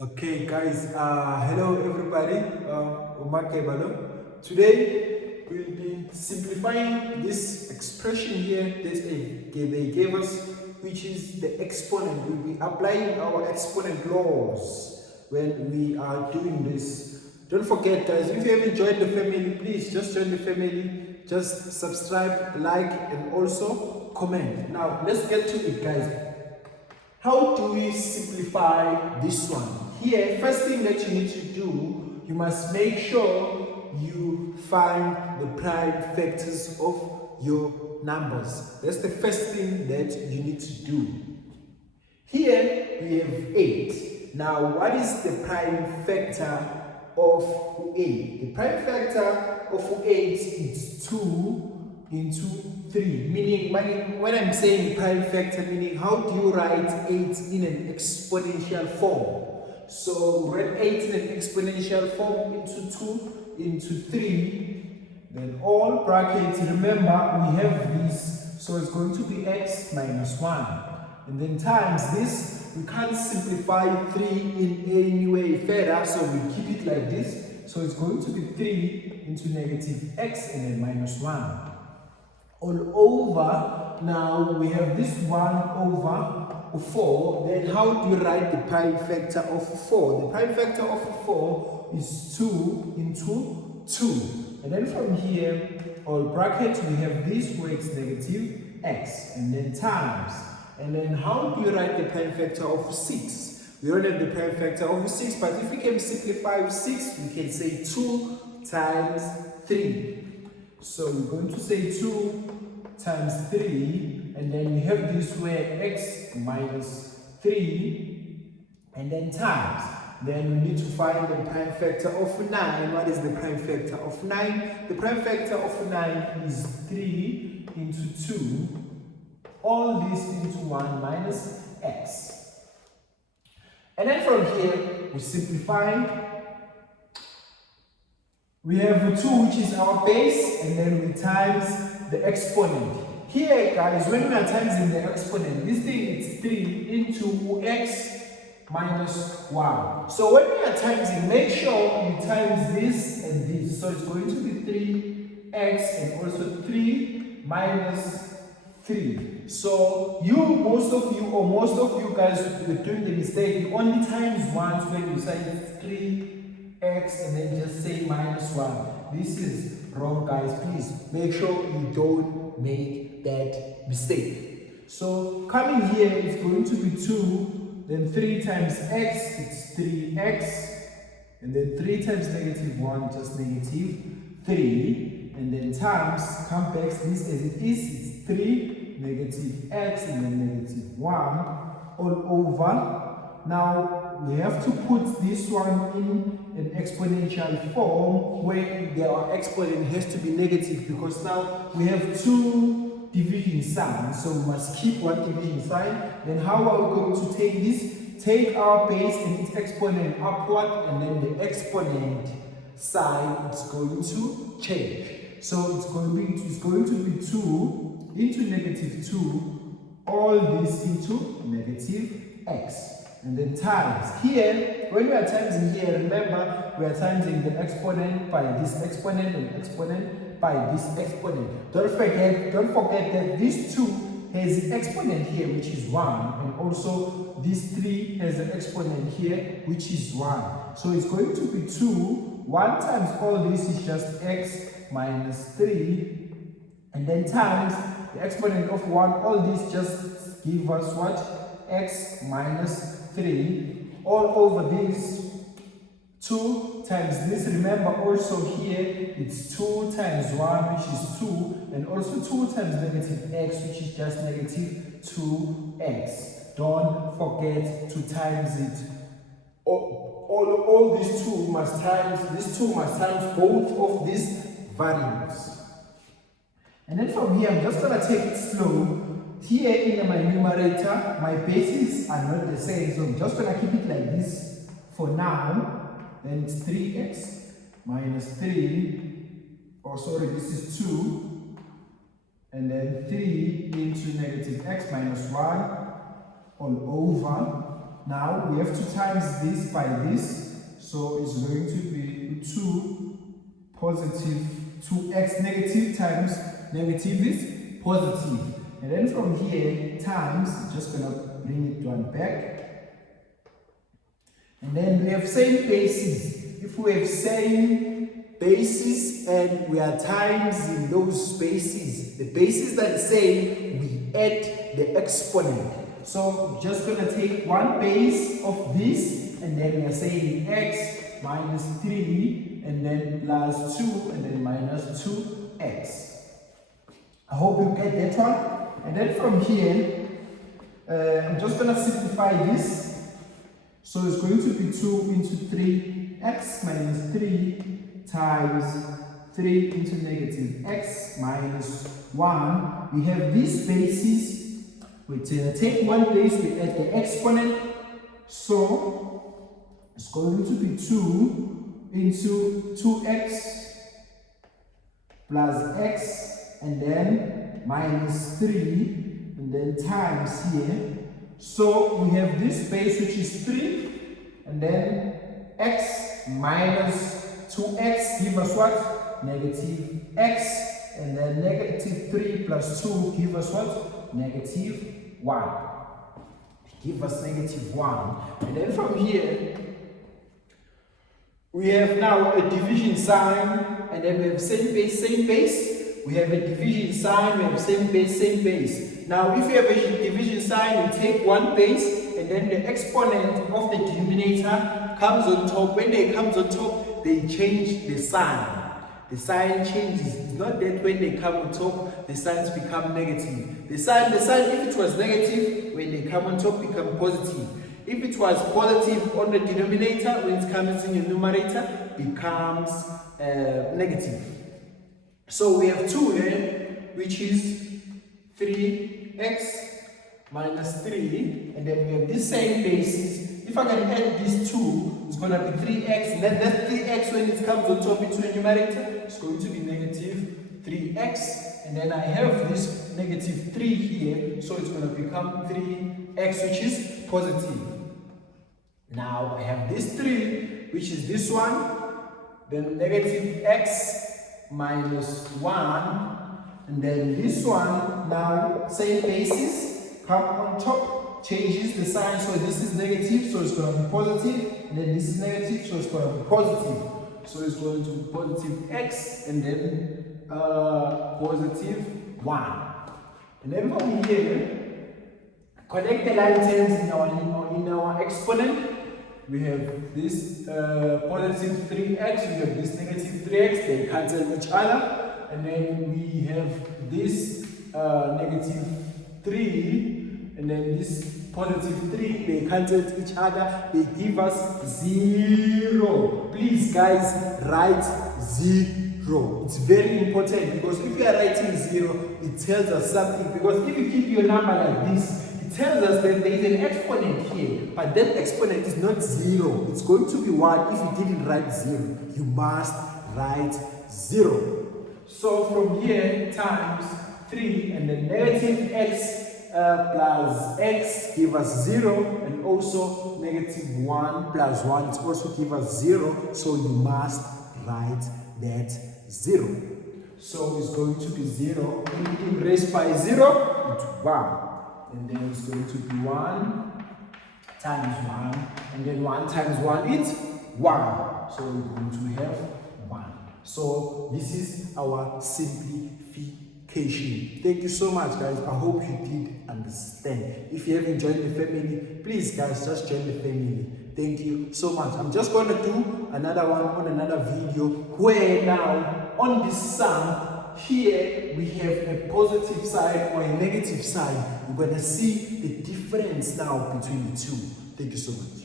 Okay, guys, hello everybody. Omake Balo. Today we'll be simplifying this expression here that they gave us, which is the exponent. We'll be applying our exponent laws when we are doing this. Don't forget, guys, if you haven't joined the family, please just join the family. Just subscribe, like, and also comment. Now, let's get to it, guys. How do we simplify this one? Here, first thing that you need to do, you must make sure you find the prime factors of your numbers. That's the first thing that you need to do. Here we have 8. Now, what is the prime factor of 8? The prime factor of 8 is 2 into 3. Meaning, when I'm saying prime factor, meaning how do you write 8 in an exponential form? So, write 8 in an exponential form into 2 into 3. Then all brackets, remember we have this, so it's going to be x minus 1. And then times this, we can't simplify 3 in any way further, so we keep it like this. So it's going to be 3 into negative x and then minus 1. All over, now we have this 1 over 4. Then how do you write the prime factor of 4? The prime factor of 4 is 2 into 2. And then from here, all brackets, we have this where it's negative x and then times. And then how do you write the prime factor of 6? We don't have the prime factor of 6, but if we can simplify 6, we can say 2 times 3. So we're going to say 2 times 3, and then we have this where x minus 3, and then times. Then we need to find the prime factor of 9. What is the prime factor of 9? The prime factor of 9 is 3 into 2. All this into 1 minus x. And then from here, we simplify. We have 2, which is our base, and then we times the exponent. Here, guys, when we are timesing the exponent, this thing is 3 into x minus 1. So when we are timesing, make sure you times this and this. So it's going to be 3x and also 3 minus 3. So most of you guys, you're doing the mistake. You only times once when you say 3x and then just say minus 1. This is wrong, guys. Please make sure you don't make that mistake. So coming here is going to be 2, then 3 times x, it's 3x, and then 3 times negative 1, just negative 3, and then times, come back this as it is, it's 3 negative x and then negative 1 all over. Now we have to put this one in an exponential form where our exponent has to be negative, because now we have 2 division signs, so we must keep one division sign. Then how are we going to take this? Take our base and its exponent upward, and then the exponent sign is going to change. So it's going to be 2 into negative 2, all this into negative x. And then times. Here, when we are timesing here, remember, we are timesing the exponent by this exponent and exponent by this exponent. Don't forget that this 2 has an exponent here, which is 1, and also this 3 has an exponent here, which is 1. So it's going to be 2. 1 times all this is just x minus 3, and then times the exponent of 1, all this just give us what? X minus 3, all over this 2 times this. Remember also here it's 2 times 1, which is 2, and also 2 times negative x, which is just negative 2x. Don't forget to times it. All these 2 must times, both of these variables. And then from here, I'm just going to take it slow. Here in my numerator, my bases are not the same, so I'm just going to keep it like this for now. Then it's 3x minus 3, this is 2, and then 3 into negative x minus 1 all over. Now we have to times this by this, so it's going to be 2 positive 2x negative times negative is positive. And then from here, times, just gonna bring it one back. And then we have same bases. If we have same bases and we are times in those bases, the bases that are same, we add the exponent. So just gonna take one base of this, and then we are saying x minus 3, and then plus 2, and then minus 2x. I hope you get that one. And then from here, I'm just going to simplify this. So it's going to be 2 into 3x minus 3 times 3 into negative x minus 1. We have these bases. We take one base, we add the exponent. So it's going to be 2 into 2x plus x, and then minus 3, and then times here. So we have this base which is 3, and then x minus 2x give us what? Negative x, and then negative 3 plus 2 give us what? Negative 1. Give us negative 1. And then from here, we have now a division sign, and then we have same base, same base. We have a division sign, we have same base, same base. Now, if you have a division sign, you take one base, and then the exponent of the denominator comes on top. When they comes on top, they change the sign. The sign changes. It's not that when they come on top, the signs become negative. The sign, if it was negative, when they come on top, become positive. If it was positive on the denominator, when it comes in your numerator, becomes negative. So we have 2 here, which is 3x minus 3, and then we have this same basis. If I can add these 2, it's going to be 3x, and then that 3x, when it comes on top into the numerator, it's going to be negative 3x, and then I have this negative 3 here, so it's going to become 3x, which is positive. Now I have this 3, which is this one, then negative x minus 1, and then this one, now same basis, come on top, changes the sign, so this is negative, so it's going to be positive, and then this is negative, so it's going to be positive. So it's going to be positive x, and then positive 1. And then from here, connect the line terms in our exponent. We have this positive 3x, we have this negative 3x, they cancel each other. And then we have this negative 3, and then this positive 3, they cancel each other, they give us 0. Please guys, write 0. It's very important, because if you are writing 0, it tells us something. Because if you keep your number like this, it tells us that there is an exponent here, but that exponent is not 0. It's going to be 1. If you didn't write 0, you must write 0. So from here, times 3, and then negative x plus x give us 0, and also negative 1 plus 1 it also give us 0, so you must write that 0. So it's going to be 0, raised by 0, it's 1. And then it's going to be 1 times 1, and then 1 times 1 is 1. So we're going to have 1. So this is our simplification. Thank you so much, guys. I hope you did understand. If you have enjoyed the family, please guys, just join the family. Thank you so much. I'm just going to do another one on another video, where now on this sum here we have a positive side or a negative side. You're going to see the difference now between the two. Thank you so much.